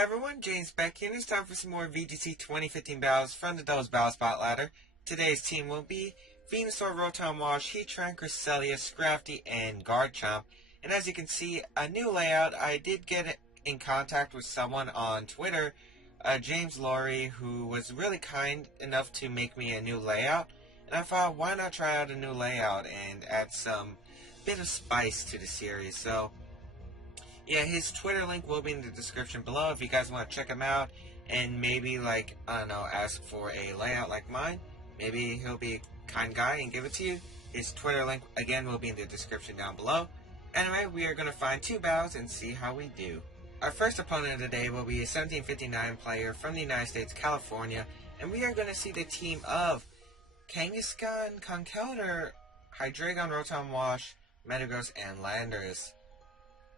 everyone, James Baek here, and it's time for some more VGC 2015 battles from the Doubles Battle Spot Ladder. Today's team will be Venusaur, Rotom Wash, Heatran, Cresselia, Scrafty, and Garchomp. And as you can see, a new layout. I did get in contact with someone on Twitter, James Baek, who was really kind enough to make me a new layout. And I thought, why not try out a new layout and add some bit of spice to the series. So yeah, his Twitter link will be in the description below if you guys want to check him out and maybe, like, I don't know, ask for a layout like mine. Maybe he'll be a kind guy and give it to you. His Twitter link, again, will be in the description down below. Anyway, we are going to find two battles and see how we do. Our first opponent of the day will be a 1759 player from the United States, California, and we are going to see the team of Kangaskhan, Conkeldurr, Hydreigon, Rotom Wash, Metagross, and Landorus.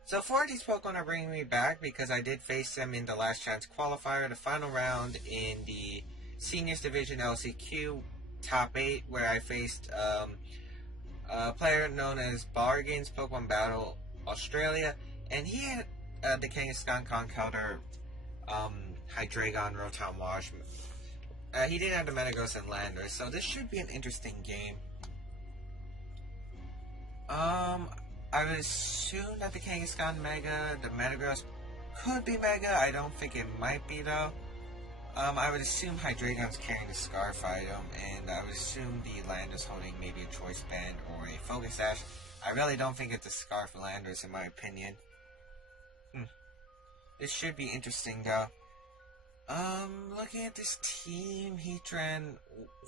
So 4 of these Pokemon are bringing me back because I did face them in the last chance qualifier, the final round in the Seniors Division LCQ Top 8, where I faced a player known as Bargains Pokemon Battle Australia, and he had the Kangaskhan, Conkeldurr, Hydreigon, Rotom Wash. He did have the Metagross and Landorus, so this should be an interesting game. I would assume that the Kangaskhan Mega, the Metagross could be Mega. I don't think it might be though. I would assume Hydreigon's carrying the Scarf item, and I would assume the Landorus holding maybe a Choice Band or a Focus Sash. I really don't think it's a Scarf Landorus in my opinion. This should be interesting though. Looking at this team, Heatran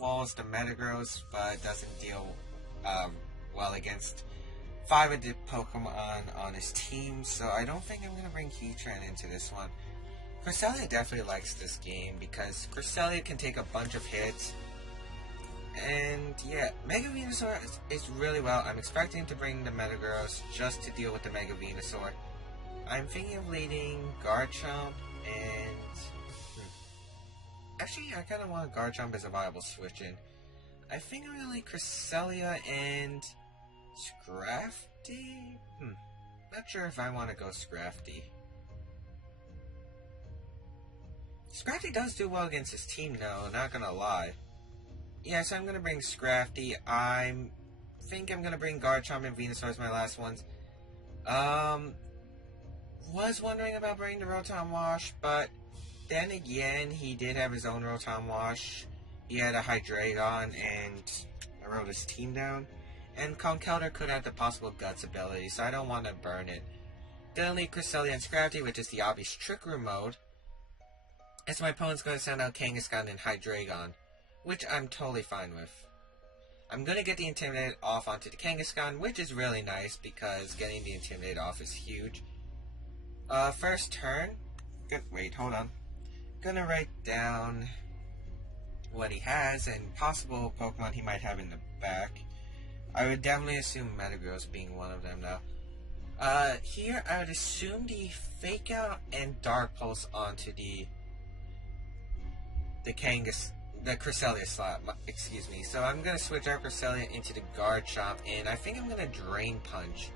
walls the Metagross, but doesn't deal well against 5 of the Pokemon on his team, so I don't think I'm going to bring Heatran into this one. Cresselia definitely likes this game because Cresselia can take a bunch of hits. And yeah, Mega Venusaur is really well. I'm expecting to bring the Metagross just to deal with the Mega Venusaur. I'm thinking of leading Garchomp and... Actually, I kind of want Garchomp as a viable switch-in. I think I'm going to lead Cresselia and Scrafty? Not sure if I want to go Scrafty. Scrafty does do well against his team though, not gonna lie. Yeah, so I'm gonna bring Scrafty. I think I'm gonna bring Garchomp and Venusaur as my last ones. Was wondering about bringing the Rotom Wash, but then again, he did have his own Rotom Wash. He had a Hydreigon, and I wrote his team down. And Conkeldurr could have the possible Guts ability, so I don't want to burn it. Gonna lead Cresselia and Scrafty, which is the obvious Trick Room mode. And so my opponent's going to send out Kangaskhan and Hydreigon, which I'm totally fine with. I'm going to get the Intimidate off onto the Kangaskhan, which is really nice because getting the Intimidate off is huge. First turn. Wait, hold on. Gonna write down what he has and possible Pokemon he might have in the back. I would definitely assume Metagross being one of them though. Here I would assume the Fake Out and Dark Pulse onto the Cresselia slot, excuse me. So I'm gonna switch out Cresselia into the Garchomp, and I think I'm gonna Drain Punch.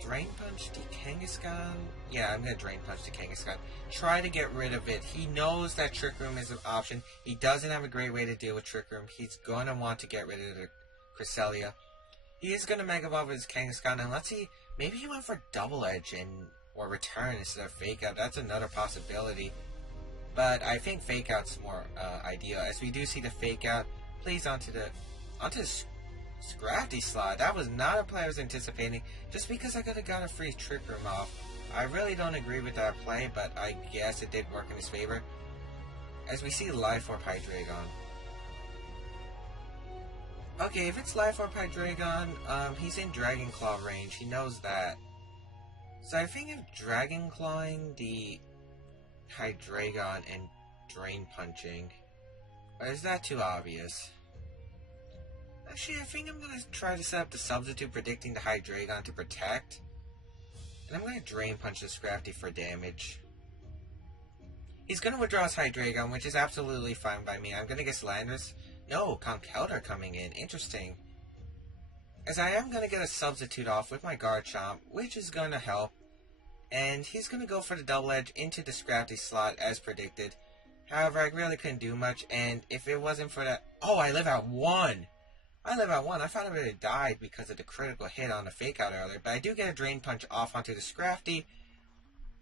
Drain Punch the Kangaskhan? Yeah, I'm gonna Drain Punch the Kangaskhan. Try to get rid of it. He knows that Trick Room is an option. He doesn't have a great way to deal with Trick Room. He's gonna want to get rid of the Cresselia. He is gonna Mega Evolve his Kangaskhan, and let's see, maybe he went for Double Edge or Return instead of Fake Out. That's another possibility. But I think Fake Out's more ideal, as we do see the Fake Out. Please onto the Scrafty slot. That was not a play I was anticipating, just because I could have got a free Trick Room off. I really don't agree with that play, but I guess it did work in his favor. As we see Life Orb Hydreigon. Okay, if it's Life Orb Hydreigon, he's in Dragon Claw range. He knows that. So I think of Dragon Clawing the Hydreigon and Drain Punching. Or is that too obvious? Actually, I think I'm going to try to set up the substitute predicting the Hydreigon to protect. And I'm going to Drain Punch the Scrafty for damage. He's going to withdraw his Hydreigon, which is absolutely fine by me. I'm going to guess Landorus. No, Conkeldurr coming in. Interesting. As I am going to get a substitute off with my Garchomp, which is going to help. And he's going to go for the double edge into the Scrafty slot as predicted. However, I really couldn't do much, and if it wasn't for that... Oh, I live at 1! I live at 1. I thought I would have died because of the critical hit on the fake out earlier, but I do get a Drain Punch off onto the Scrafty.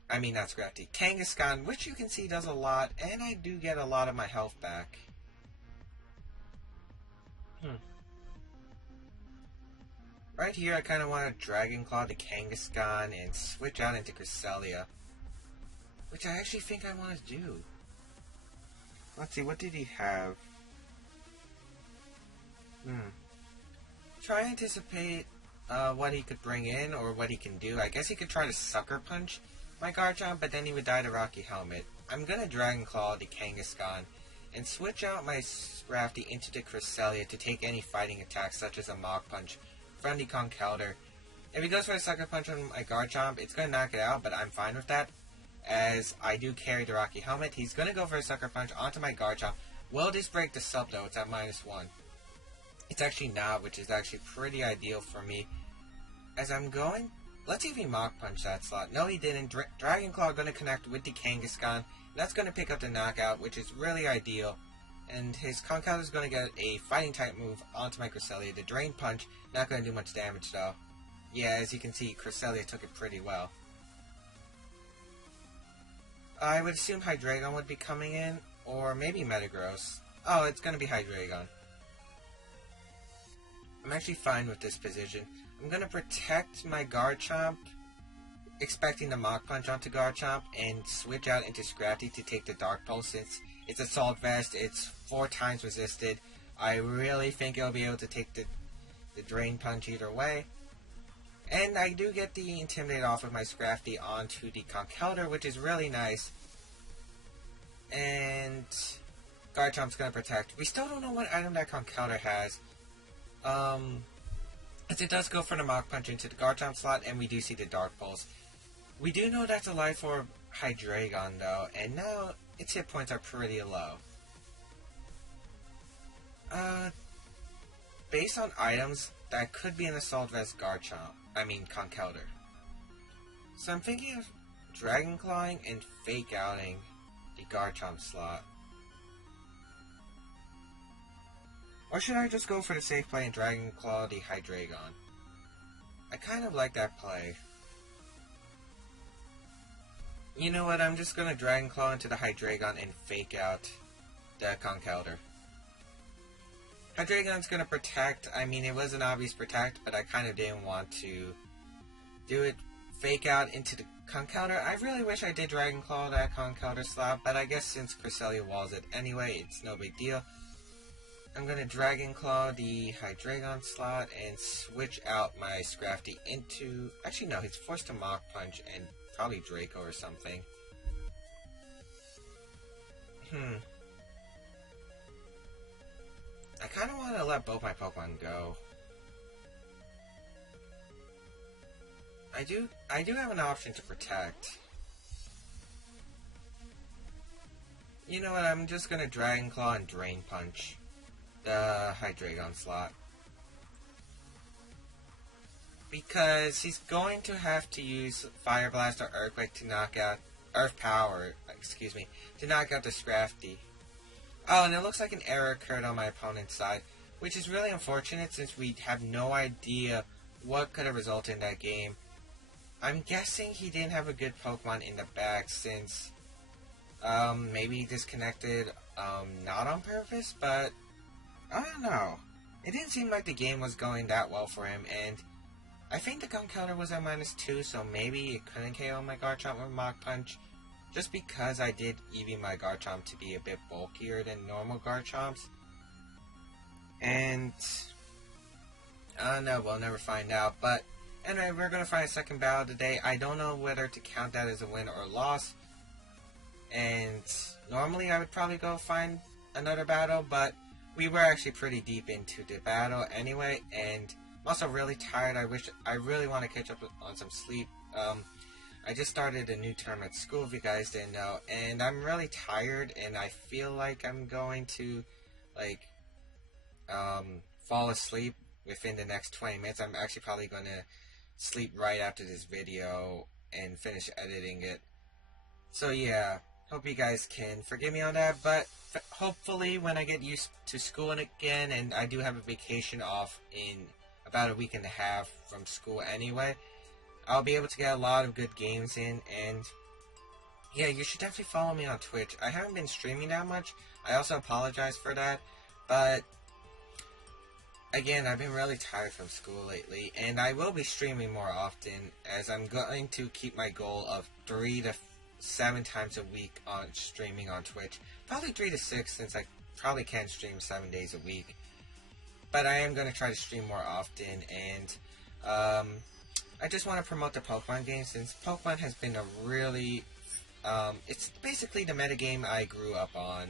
I mean, not Scrafty. Kangaskhan, which you can see does a lot, and I do get a lot of my health back. Right here, I kind of want to Dragon Claw the Kangaskhan and switch out into Cresselia, which I actually think I want to do. Let's see, what did he have? Try to anticipate what he could bring in or what he can do. I guess he could try to Sucker Punch my Garchomp, but then he would die to Rocky Helmet. I'm going to Dragon Claw the Kangaskhan and switch out my Scrafty into the Cresselia to take any fighting attacks such as a Mach Punch from the Conkeldurr. If he goes for a Sucker Punch on my Garchomp, it's going to knock it out, but I'm fine with that, as I do carry the Rocky Helmet. He's going to go for a Sucker Punch onto my Garchomp. Will this break the sub, though? It's at -1. It's actually not, which is actually pretty ideal for me. As I'm going... Let's see if he Mach Punch that slot. No, he didn't. Dragon Claw going to connect with the Kangaskhan. That's going to pick up the knockout, which is really ideal. And his Conkeldurr is going to get a fighting type move onto my Cresselia. The Drain Punch, not going to do much damage though. Yeah, as you can see, Cresselia took it pretty well. I would assume Hydreigon would be coming in, or maybe Metagross. Oh, it's going to be Hydreigon. I'm actually fine with this position. I'm going to protect my Garchomp, expecting the Mach Punch onto Garchomp, and switch out into Scrafty to take the Dark Pulse since it's Assault Vest, it's 4 times resisted. I really think it'll be able to take the Drain Punch either way. And I do get the Intimidate off of my Scrafty onto the Conkeldurr, which is really nice. And Garchomp's going to protect. We still don't know what item that Conkeldurr has. As it does go for the Mach Punch into the Garchomp slot, and we do see the Dark Pulse. We do know that's a Life for Hydreigon though, and now its hit points are pretty low. Based on items, that could be an Assault Vest Garchomp. I mean Conkeldurr. So I'm thinking of Dragon Clawing and Fake Outing the Garchomp slot. Or should I just go for the safe play and Dragon Claw the Hydreigon? I kind of like that play. You know what, I'm just going to Dragon Claw into the Hydreigon and fake out the Conkeldurr. Hydreigon's going to protect. I mean, it was an obvious protect, but I kind of didn't want to do it. Fake out into the Conkeldurr. I really wish I did Dragon Claw that Conkeldurr slot, but I guess since Cresselia walls it anyway, it's no big deal. I'm going to Dragon Claw the Hydreigon slot and switch out my Scrafty into... Actually, no, he's forced to Mach Punch and probably Draco or something. I kind of want to let both my Pokemon go. I do have an option to protect. You know what, I'm just going to Dragon Claw and Drain Punch the Hydreigon slot. Because he's going to have to use Fire Blast or Earthquake to knock out... Earth Power, excuse me, to knock out the Scrafty. Oh, and it looks like an error occurred on my opponent's side, which is really unfortunate since we have no idea what could have resulted in that game. I'm guessing he didn't have a good Pokemon in the back since maybe he disconnected not on purpose, but I don't know. It didn't seem like the game was going that well for him, and I think the Conkeldurr was at -2, so maybe it couldn't KO my Garchomp with Mach Punch. Just because I did EV my Garchomp to be a bit bulkier than normal Garchomps. And I don't know, we'll never find out. But anyway, we're going to find a second battle today. I don't know whether to count that as a win or loss. And normally I would probably go find another battle, but we were actually pretty deep into the battle anyway. And I'm also really tired. I really want to catch up on some sleep. I just started a new term at school, if you guys didn't know, and I'm really tired, and I feel like I'm going to, like, fall asleep within the next 20 minutes. I'm actually probably going to sleep right after this video, and finish editing it. So yeah, hope you guys can forgive me on that, but hopefully when I get used to school again, and I do have a vacation off in about a week and a half from school anyway, I'll be able to get a lot of good games in. And yeah, you should definitely follow me on Twitch. I haven't been streaming that much. I also apologize for that, but again, I've been really tired from school lately, and I will be streaming more often, as I'm going to keep my goal of 3 to 7 times a week on streaming on Twitch. Probably 3 to 6, since I probably can't stream 7 days a week. But I am going to try to stream more often, and I just want to promote the Pokemon game, since Pokemon has been a really... it's basically the metagame I grew up on.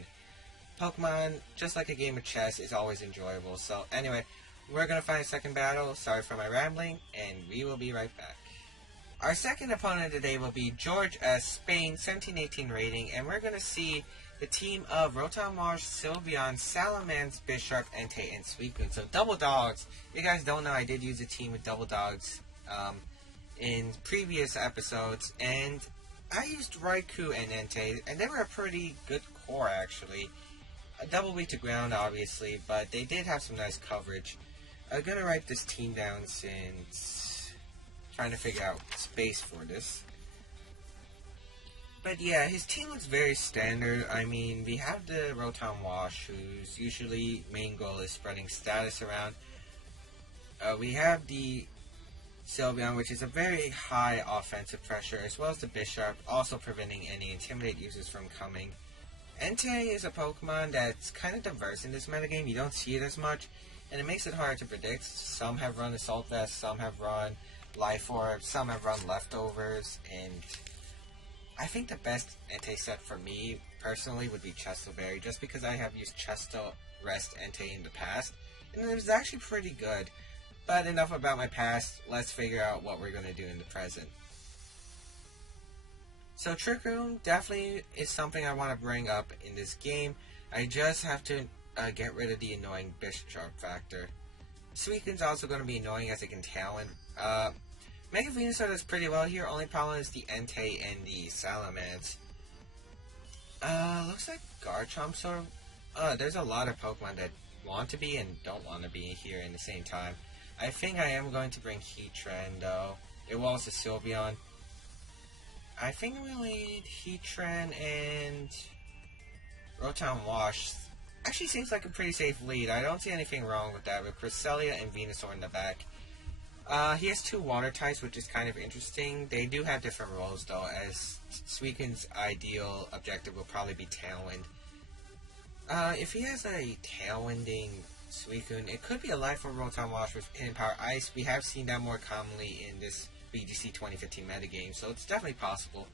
Pokemon, just like a game of chess, is always enjoyable. So anyway, we're going to find a second battle. Sorry for my rambling, and we will be right back. Our second opponent today will be George S. Spain, 1718 rating, and we're going to see the team of Rotom Marsh, Sylveon, Salamence, Bisharp, Entei, and Suicune. So double dogs. If you guys don't know, I did use a team with double dogs in previous episodes, and I used Raikou and Entei, and they were a pretty good core actually. A double weak to ground, obviously, but they did have some nice coverage. I'm gonna write this team down since trying to figure out space for this. But yeah, his team looks very standard. I mean, we have the Rotom Wash, whose usually main goal is spreading status around. We have the Sylveon, which is a very high offensive pressure, as well as the Bisharp, also preventing any Intimidate users from coming. Entei is a Pokemon that's kind of diverse in this metagame. You don't see it as much, and it makes it hard to predict. Some have run Assault Vest, some have run Life Orb, some have run Leftovers, and I think the best Entei set for me, personally, would be Chestoberry, just because I have used Chesto Rest Entei in the past, and it was actually pretty good. But enough about my past, let's figure out what we're going to do in the present. So Trick Room definitely is something I want to bring up in this game. I just have to get rid of the annoying Bisharp factor. Suicune's also going to be annoying, as it can Tailwind. Mega Venusaur does pretty well here. Only problem is the Entei and the Salamence. Looks like Garchomp sort of... there's a lot of Pokemon that want to be and don't want to be here in the same time. I think I am going to bring Heatran, though. It will also Sylveon. I think we'll need Heatran and Rotom Wash. Actually seems like a pretty safe lead. I don't see anything wrong with that, with Cresselia and Venusaur in the back. He has 2 water types, which is kind of interesting. They do have different roles, though, as Suicune's ideal objective will probably be Tailwind. If he has a Tailwinding Suicune, it could be a Life Orb Rotom Wash with Hidden Power Ice. We have seen that more commonly in this VGC 2015 metagame, so it's definitely possible.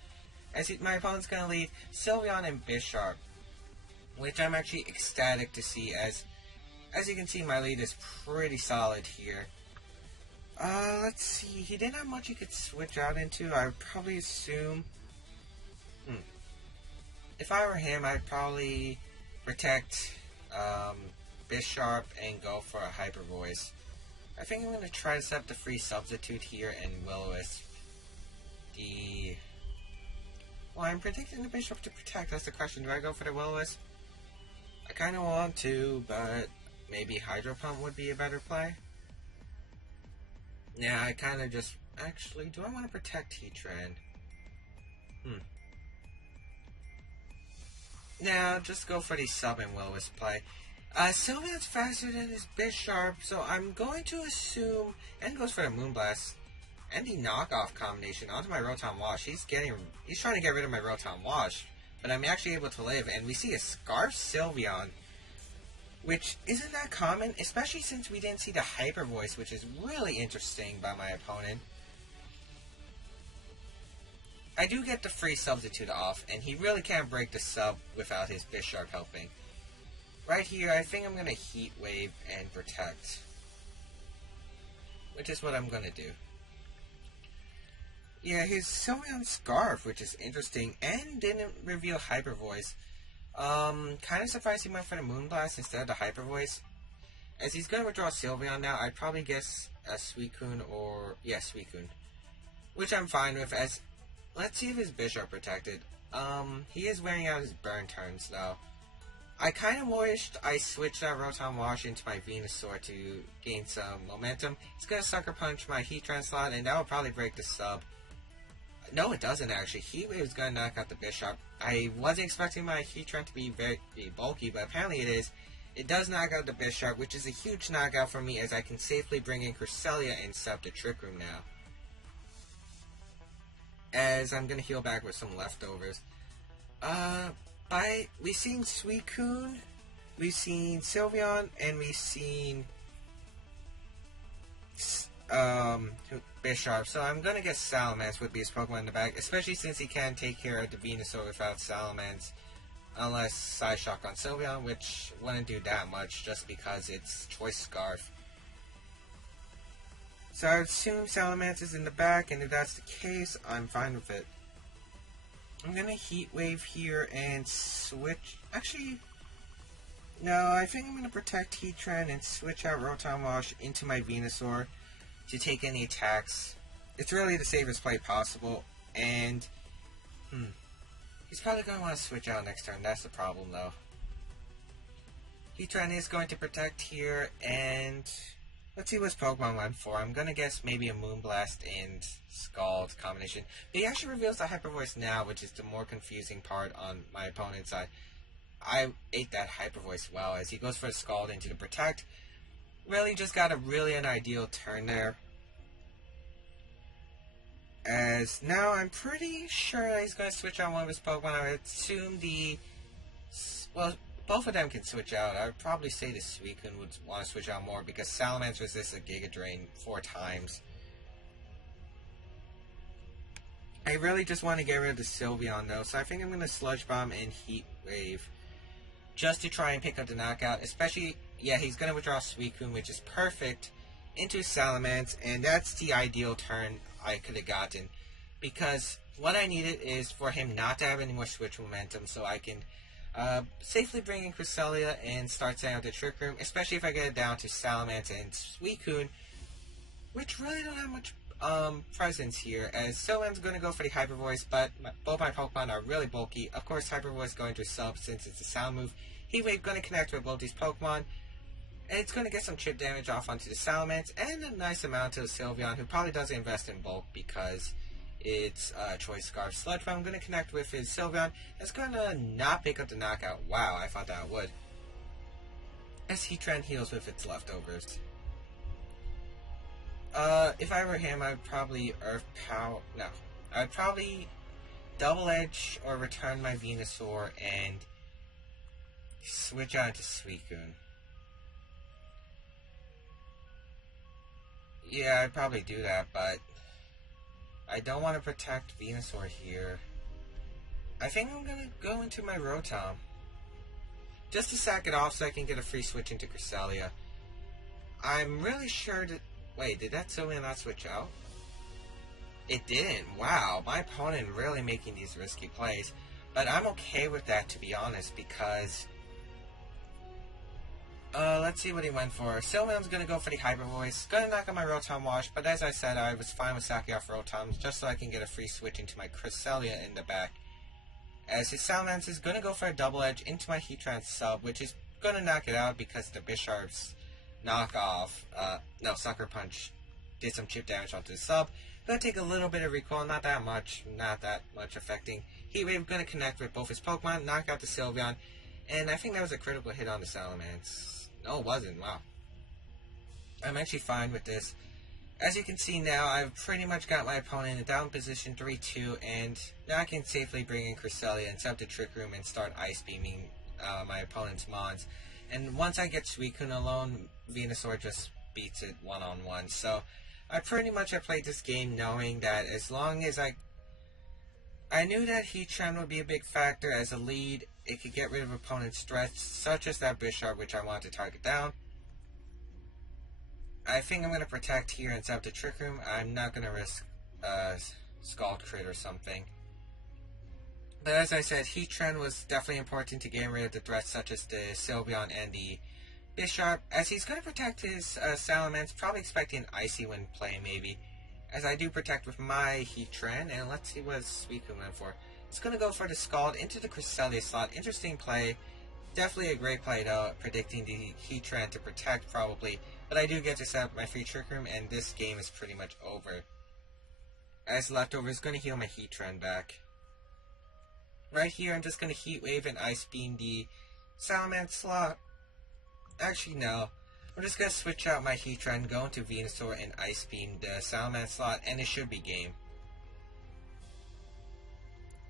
My opponent's going to lead Sylveon and Bisharp, which I'm actually ecstatic to see, as you can see, my lead is pretty solid here. Let's see, he didn't have much he could switch out into. I would probably assume... If I were him, I'd probably protect Bisharp and go for a Hyper Voice. I think I'm going to try to set up the free substitute here and Will-O-Wisp. Well, I'm predicting the Bisharp to protect. That's the question. Do I go for the Will-O-Wisp? I kind of want to, but maybe Hydro Pump would be a better play. Yeah, I kind of just... Actually, do I want to protect Heatran? Now, just go for the sub and Will-O-Wisp play. Sylveon's faster than his Bisharp, so I'm going to assume... And goes for the Moonblast. And the knockoff combination onto my Rotom Wash. He's trying to get rid of my Rotom Wash, but I'm actually able to live. And we see a Scarf Sylveon, which isn't that common, especially since we didn't see the Hyper Voice, which is really interesting by my opponent. I do get the free substitute off, and he really can't break the sub without his Bisharp helping. Right here, I think I'm going to Heat Wave and Protect, which is what I'm going to do. Yeah, his Sylveon Scarf, which is interesting, and didn't reveal Hyper Voice. Kind of surprised he went for the Moonblast instead of the Hyper Voice. As he's going to withdraw Sylveon now, I'd probably guess a Suicune or... Yeah, Suicune. Which I'm fine with, as let's see if his Bishop protected. He is wearing out his burn turns, though. I kind of wished I switched out Rotom Wash into my Venusaur to gain some momentum. It's going to Sucker Punch my Heatran slot, and that will probably break the sub. No, it doesn't, actually. Heat Wave is going to knock out the Bishop. I wasn't expecting my Heatran to be very bulky, but apparently it is. It does knock out the Bishop, which is a huge knockout for me, as I can safely bring in Cresselia and sub to Trick Room now. As I'm going to heal back with some leftovers. We've seen Suicune, we've seen Sylveon, and we've seen Bisharp. So I'm gonna guess Salamence would be his Pokemon in the back, especially since he can't take care of the Venusaur without Salamence, unless Psyshock on Sylveon, which wouldn't do that much just because it's Choice Scarf. So I would assume Salamence is in the back, and if that's the case, I'm fine with it. I'm gonna Heat Wave here and switch. Actually, no, I think I'm gonna protect Heatran and switch out Rotom Wash into my Venusaur to take any attacks. It's really the safest play possible, and he's probably gonna want to switch out next turn. That's the problem, though. Heatran is going to protect here, and let's see what his Pokemon went for. I'm gonna guess maybe a Moonblast and Scald combination. But he actually reveals the Hyper Voice now, which is the more confusing part on my opponent's side. I ate that Hyper Voice well, as he goes for the Scald into the Protect. Really just got a an ideal turn there. As now I'm pretty sure that he's going to switch out one of his Pokemon. I would assume both of them can switch out. I would probably say the Suicune would want to switch out more because Salamence resists a Giga Drain 4 times. I really just want to get rid of the Sylveon though, so I think I'm going to Sludge Bomb and Heat Wave just to try and pick up the knockout. Especially, yeah, he's going to withdraw Suicune, which is perfect, into Salamence, and that's the ideal turn I could have gotten, because what I needed is for him not to have any more switch momentum, so I can safely bring in Cresselia and start setting up the Trick Room, especially if I get it down to Salamence and Suicune, which really don't have much presence here, as Sylveon's going to go for the Hyper Voice, but both my Pokemon are really bulky. Of course, Hyper Voice going to sub since it's a sound move. Heat Wave going to connect with both these Pokemon, and it's going to get some chip damage off onto the Salamence, and a nice amount to the Sylveon, who probably doesn't invest in bulk because it's Choice Scarf. Sludge Bomb going to connect with his Sylveon. It's going to not pick up the knockout. Wow, I thought that it would. As Heatran heals with its leftovers. If I were him, I'd probably Earth Power. No. I'd probably Double Edge or return my Venusaur and switch out to Suicune. Yeah, I'd probably do that, but I don't want to protect Venusaur here. I think I'm going to go into my Rotom, just to sack it off so I can get a free switch into Cresselia. I'm really sure that... Wait, did that Sylveon not switch out? It didn't. Wow, my opponent really making these risky plays. But I'm okay with that, to be honest, because... let's see what he went for. Sylveon's going to go for the Hyper Voice. Going to knock out my Rotom Wash, but as I said, I was fine with sacking off Rotoms just so I can get a free switch into my Cresselia in the back. As his Salamence is going to go for a Double Edge into my Heatran sub, which is going to knock it out because the Bisharp's Sucker Punch did some chip damage onto the sub. Going to take a little bit of recoil, not that much affecting. Heat Wave going to connect with both his Pokemon, knock out the Sylveon, and I think that was a critical hit on the Salamence. No, it wasn't. Wow. I'm actually fine with this. As you can see now, I've pretty much got my opponent in down position 3-2, and now I can safely bring in Cresselia and set up the Trick Room and start Ice Beaming my opponent's Mons. And once I get Suicune alone, Venusaur just beats it one-on-one. So I pretty much have played this game knowing that as long as I knew that Heatran would be a big factor as a lead. It could get rid of opponent's threats, such as that Bisharp, which I want to target down. I think I'm going to protect here and set up the Trick Room. I'm not going to risk Scald Crit or something. But as I said, Heatran was definitely important to getting rid of the threats such as the Sylveon and the Bisharp. As he's going to protect his Salamence, probably expecting an Icy Wind play maybe. as I do protect with my Heatran, and let's see what Suicune went for. It's going to go for the Scald into the Cresselia slot. Interesting play. Definitely a great play though, predicting the Heatran to protect probably, but I do get to set up my free Trick Room, and this game is pretty much over. As leftover is going to heal my Heatran back. Right here, I'm just going to Heat Wave and Ice Beam the Salamander slot. Actually, no. I'm just going to switch out my Heatran, go into Venusaur, and Ice Beam the Salamander slot, and it should be game.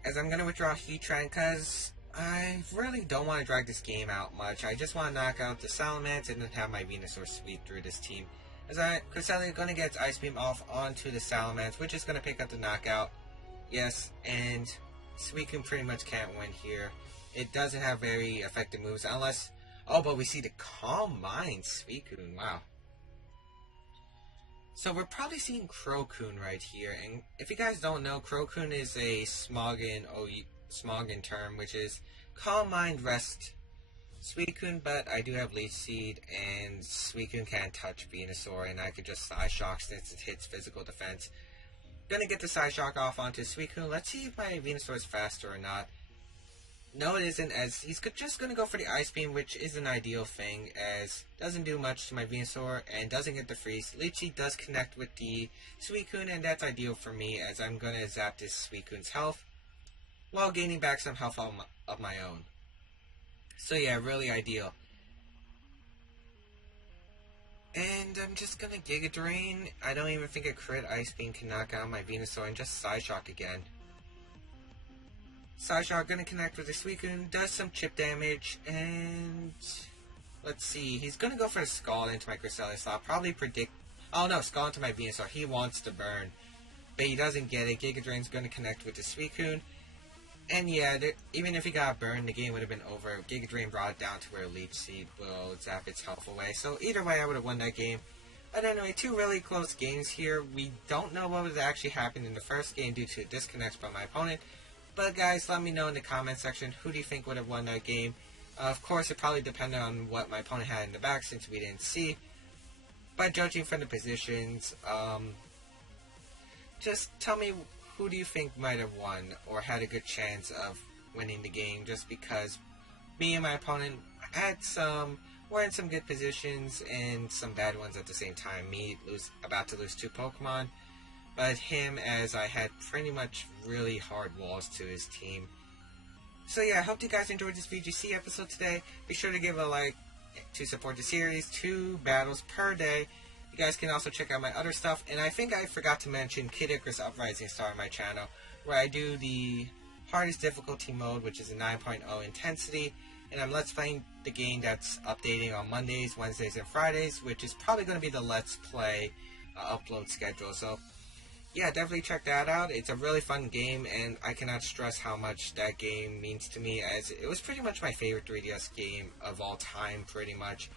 As I'm going to withdraw Heatran because I really don't want to drag this game out much. I just want to knock out the Salamence and then have my Venusaur sweep through this team. As Cresselia going to get its Ice Beam off onto the Salamence, which is going to pick up the knockout. Yes, and Suicune pretty much can't win here. It doesn't have very effective moves unless... Oh, but we see the Calm Mind Suicune. Wow. So we're probably seeing Crocoon right here. And if you guys don't know, Crocoon is a Smogon term, which is Calm Mind Rest Suicune, but I do have Leech Seed, and Suicune can't touch Venusaur, and I could just Side Shock since it hits physical defense. Gonna get the Side Shock off onto Suicune. Let's see if my Venusaur is faster or not. No, it isn't, as he's just going to go for the Ice Beam, which is an ideal thing, as doesn't do much to my Venusaur and doesn't get the freeze. Leech Seed does connect with the Suicune, and that's ideal for me, as I'm going to zap this Suicune's health while gaining back some health of my own. So yeah, really ideal. And I'm just going to Giga Drain. I don't even think a crit Ice Beam can knock out my Venusaur, and just Side Shock again. Side Shock going to connect with the Suicune, does some chip damage, and let's see, he's going to go for a Scald into my Cresselia slot, probably predict, oh no, Scald into my Venusaur, he wants to burn, but he doesn't get it. Giga Drain's going to connect with the Suicune, and yeah, even if he got burned, the game would have been over. Giga Drain brought it down to where Leech Seed will zap its health away, so either way I would have won that game. But anyway, two really close games here. We don't know what was actually happened in the first game due to disconnects from my opponent. But guys, let me know in the comment section, who do you think would have won that game? Of course, it probably depended on what my opponent had in the back since we didn't see. But judging from the positions, just tell me who do you think might have won or had a good chance of winning the game, just because me and my opponent were in some good positions and some bad ones at the same time. Me about to lose 2 Pokemon. But him, as I had pretty much really hard walls to his team. So yeah, I hope you guys enjoyed this VGC episode today. Be sure to give a like to support the series. 2 battles per day. You guys can also check out my other stuff. And I think I forgot to mention Kid Icarus Uprising Star on my channel, where I do the hardest difficulty mode, which is a 9.0 intensity. And I'm Let's Playing the game that's updating on Mondays, Wednesdays, and Fridays, which is probably going to be the Let's Play upload schedule. So yeah, definitely check that out. It's a really fun game, and I cannot stress how much that game means to me, as it was pretty much my favorite 3DS game of all time, pretty much.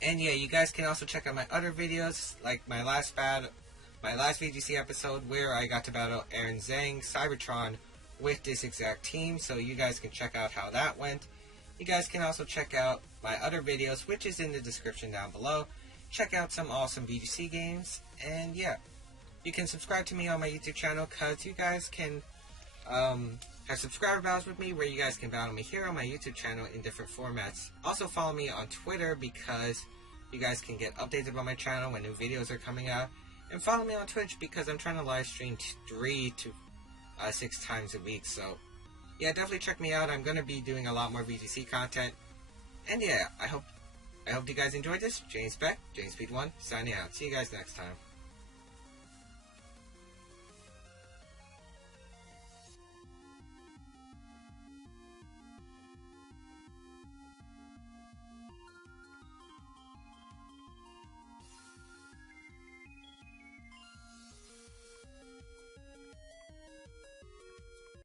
And yeah, you guys can also check out my other videos, like my last VGC episode, where I got to battle Aaron Zhang, Cybertron, with this exact team, so you guys can check out how that went. You guys can also check out my other videos, which is in the description down below. Check out some awesome VGC games, and yeah. You can subscribe to me on my YouTube channel, because you guys can have subscriber battles with me, where you guys can battle me here on my YouTube channel in different formats. Also follow me on Twitter, because you guys can get updates about my channel when new videos are coming out. And follow me on Twitch, because I'm trying to live stream 3 to 6 times a week. So yeah, definitely check me out. I'm going to be doing a lot more VGC content. And yeah, I hope you guys enjoyed this. James Baek, JamesSpeed1, signing out. See you guys next time.